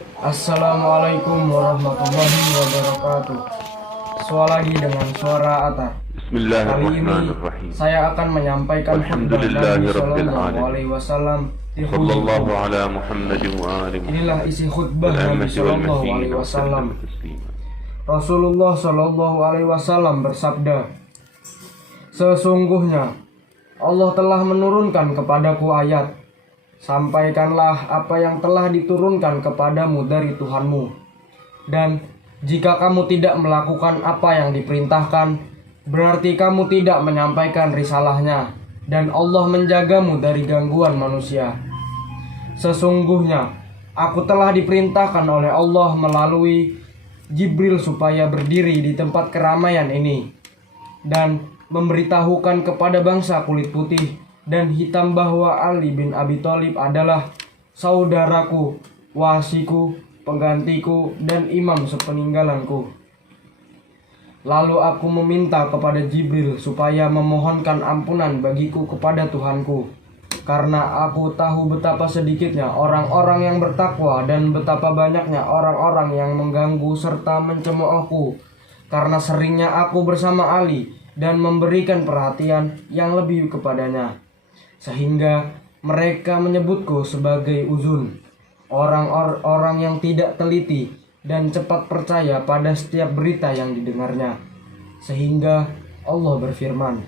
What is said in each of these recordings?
Assalamualaikum warahmatullahi wabarakatuh. Soal lagi dengan suara Atar. Kali ini Bismillahirrahmanirrahim. saya akan menyampaikan khutbah Nabi Sallallahu Alaihi Wasallam di Sallallahu khutbah. ala Muhammad wa ali Muhammad. Inilah isi khutbah Nabi Sallallahu Alaihi Wasallam. Rasulullah Sallallahu Alaihi Wasallam bersabda, "Sesungguhnya Allah telah menurunkan kepadaku ayat. Sampaikanlah apa yang telah diturunkan kepadamu dari Tuhanmu. Dan jika kamu tidak melakukan apa yang diperintahkan, berarti kamu tidak menyampaikan risalahnya, dan Allah menjagamu dari gangguan manusia. Sesungguhnya aku telah diperintahkan oleh Allah melalui Jibril supaya berdiri di tempat keramaian ini dan memberitahukan kepada bangsa kulit putih dan hitam bahwa Ali bin Abi Thalib adalah saudaraku, wasiku, penggantiku, dan imam sepeninggalanku. Lalu aku meminta kepada Jibril supaya memohonkan ampunan bagiku kepada Tuhanku, karena aku tahu betapa sedikitnya orang-orang yang bertakwa dan betapa banyaknya orang-orang yang mengganggu serta mencemoohku, karena seringnya aku bersama Ali dan memberikan perhatian yang lebih kepadanya, sehingga mereka menyebutku sebagai uzun, orang-orang yang tidak teliti dan cepat percaya pada setiap berita yang didengarnya. Sehingga Allah berfirman,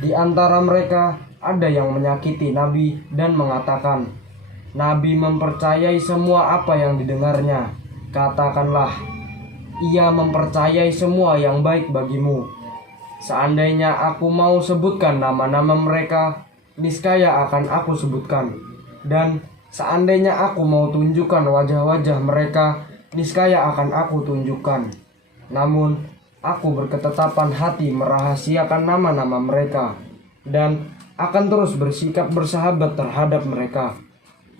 di antara mereka ada yang menyakiti Nabi dan mengatakan, Nabi mempercayai semua apa yang didengarnya. Katakanlah, ia mempercayai semua yang baik bagimu. Seandainya aku mau sebutkan nama-nama mereka, niscaya akan aku sebutkan. Dan seandainya aku mau tunjukkan wajah-wajah mereka, niscaya akan aku tunjukkan. Namun aku berketetapan hati merahasiakan nama-nama mereka, dan akan terus bersikap bersahabat terhadap mereka.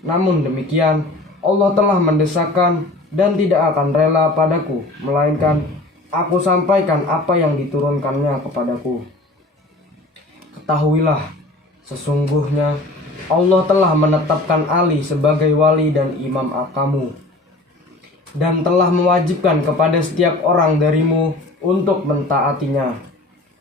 Namun demikian, Allah telah mendesakkan dan tidak akan rela padaku, melainkan aku sampaikan apa yang diturunkannya kepadaku. Ketahuilah, sesungguhnya Allah telah menetapkan Ali sebagai wali dan imam kamu, dan telah mewajibkan kepada setiap orang darimu untuk mentaatinya.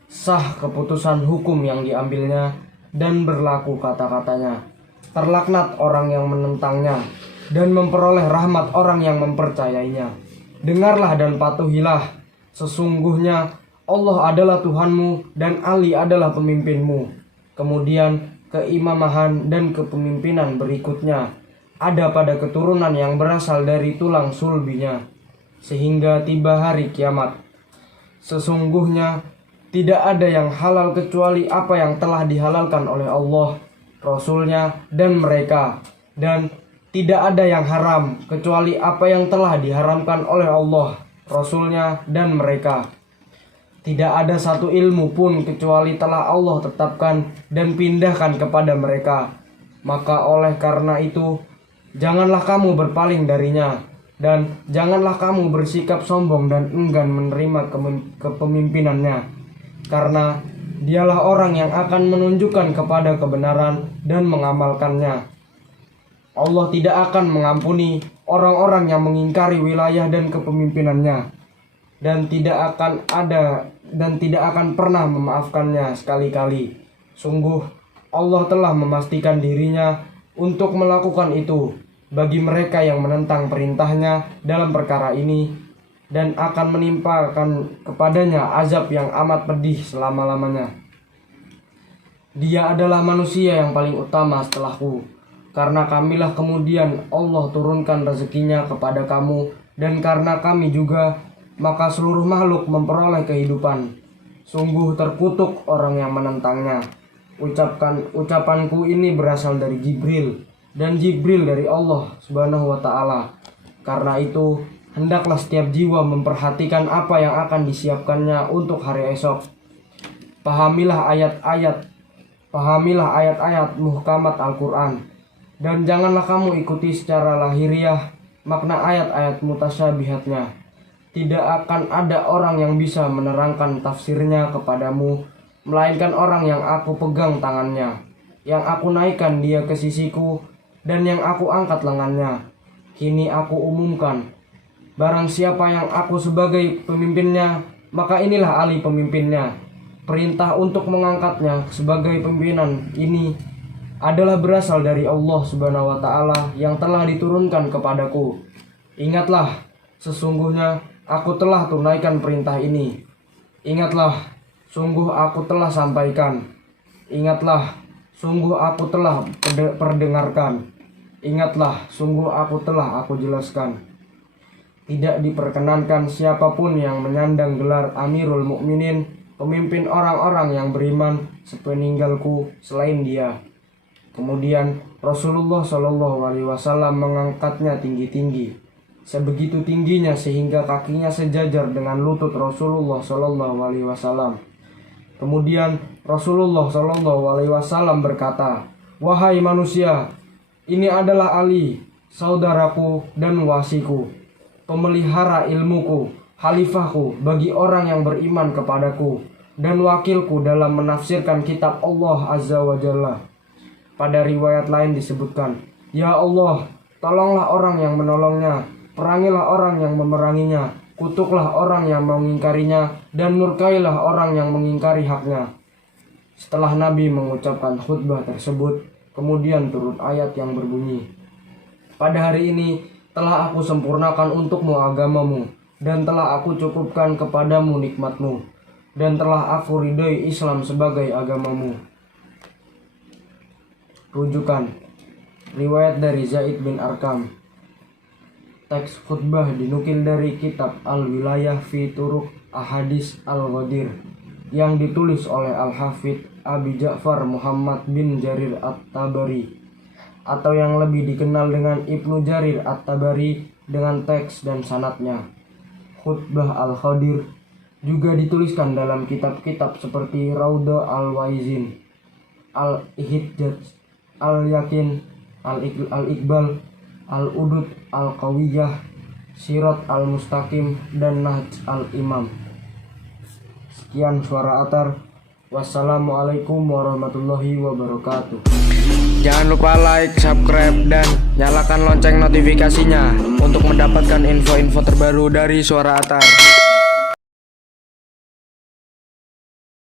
Sah keputusan hukum yang diambilnya dan berlaku kata-katanya. Terlaknat orang yang menentangnya dan memperoleh rahmat orang yang mempercayainya. Dengarlah dan patuhilah. Sesungguhnya Allah adalah Tuhanmu dan Ali adalah pemimpinmu. Kemudian keimamahan dan kepemimpinan berikutnya ada pada keturunan yang berasal dari tulang sulbinya, sehingga tiba hari kiamat. Sesungguhnya tidak ada yang halal kecuali apa yang telah dihalalkan oleh Allah, Rasulnya, dan mereka. Dan tidak ada yang haram kecuali apa yang telah diharamkan oleh Allah, Rasulnya, dan mereka. Tidak ada satu ilmu pun kecuali telah Allah tetapkan dan pindahkan kepada mereka. Maka oleh karena itu, janganlah kamu berpaling darinya, dan janganlah kamu bersikap sombong dan enggan menerima kepemimpinannya, karena dialah orang yang akan menunjukkan kepada kebenaran dan mengamalkannya. Allah tidak akan mengampuni orang-orang yang mengingkari wilayah dan kepemimpinannya, dan tidak akan pernah memaafkannya sekali-kali. Sungguh Allah telah memastikan dirinya untuk melakukan itu bagi mereka yang menentang perintahnya dalam perkara ini, dan akan menimpakan kepadanya azab yang amat pedih selama-lamanya. Dia adalah manusia yang paling utama setelahku, karena kamilah kemudian Allah turunkan rezekinya kepada kamu, dan karena kami juga, maka seluruh makhluk memperoleh kehidupan. Sungguh terkutuk orang yang menentangnya. Ucapanku ini berasal dari Jibril, dan Jibril dari Allah Subhanahu wa Ta'ala. Karena itu, hendaklah setiap jiwa memperhatikan apa yang akan disiapkannya untuk hari esok. Pahamilah ayat-ayat muhkamat Al-Quran, dan janganlah kamu ikuti secara lahiriah makna ayat-ayat mutasyabihatnya. Tidak akan ada orang yang bisa menerangkan tafsirnya kepadamu, melainkan orang yang aku pegang tangannya, yang aku naikkan dia ke sisiku, dan yang aku angkat lengannya. Kini aku umumkan, barang siapa yang aku sebagai pemimpinnya, maka inilah Ali pemimpinnya. Perintah untuk mengangkatnya sebagai pimpinan ini adalah berasal dari Allah Subhanahu wa Ta'ala yang telah diturunkan kepadaku. Ingatlah, sesungguhnya aku telah tunaikan perintah ini. Ingatlah, sungguh aku telah sampaikan. Ingatlah, sungguh aku telah perdengarkan. Ingatlah, sungguh aku jelaskan. Tidak diperkenankan siapapun yang menyandang gelar Amirul Mukminin, pemimpin orang-orang yang beriman sepeninggalku selain dia. Kemudian Rasulullah Shallallahu Alaihi Wasallam mengangkatnya tinggi-tinggi, sebegitu tingginya sehingga kakinya sejajar dengan lutut Rasulullah Shallallahu Alaihi Wasallam. Kemudian Rasulullah Shallallahu Alaihi Wasallam berkata, "Wahai manusia, ini adalah Ali, saudaraku dan wasiku, pemelihara ilmuku, khalifahku bagi orang yang beriman kepadaku, dan wakilku dalam menafsirkan kitab Allah Azza wa Jalla." Pada riwayat lain disebutkan, "Ya Allah, tolonglah orang yang menolongnya, perangilah orang yang memeranginya, kutuklah orang yang mengingkarinya, dan murkailah orang yang mengingkari haknya." Setelah Nabi mengucapkan khutbah tersebut, kemudian turun ayat yang berbunyi, "Pada hari ini telah aku sempurnakan untukmu agamamu, dan telah aku cukupkan kepadamu nikmatmu, dan telah aku ridhoi Islam sebagai agamamu." Rujukan: riwayat dari Zaid bin Arqam. Teks khutbah dinukil dari kitab Al-Wilayah fi Turuq Ahadits Al-Ghadir yang ditulis oleh Al-Hafidz Abi Ja'far Muhammad bin Jarir At-Tabari, atau yang lebih dikenal dengan Ibnu Jarir At-Tabari, dengan teks dan sanadnya. Khutbah Al-Ghadir juga dituliskan dalam kitab-kitab seperti Raudha Al-Waizin, Al-Ihdaj, Al-Yakin, Al-Iqbal, Al-Udud Al-Qawiyah, Sirat Al-Mustaqim, dan Nahj Al-Imam. Sekian Suara Atar. Wassalamualaikum warahmatullahi wabarakatuh. Jangan lupa like, subscribe, dan nyalakan lonceng notifikasinya untuk mendapatkan info-info terbaru dari Suara Atar.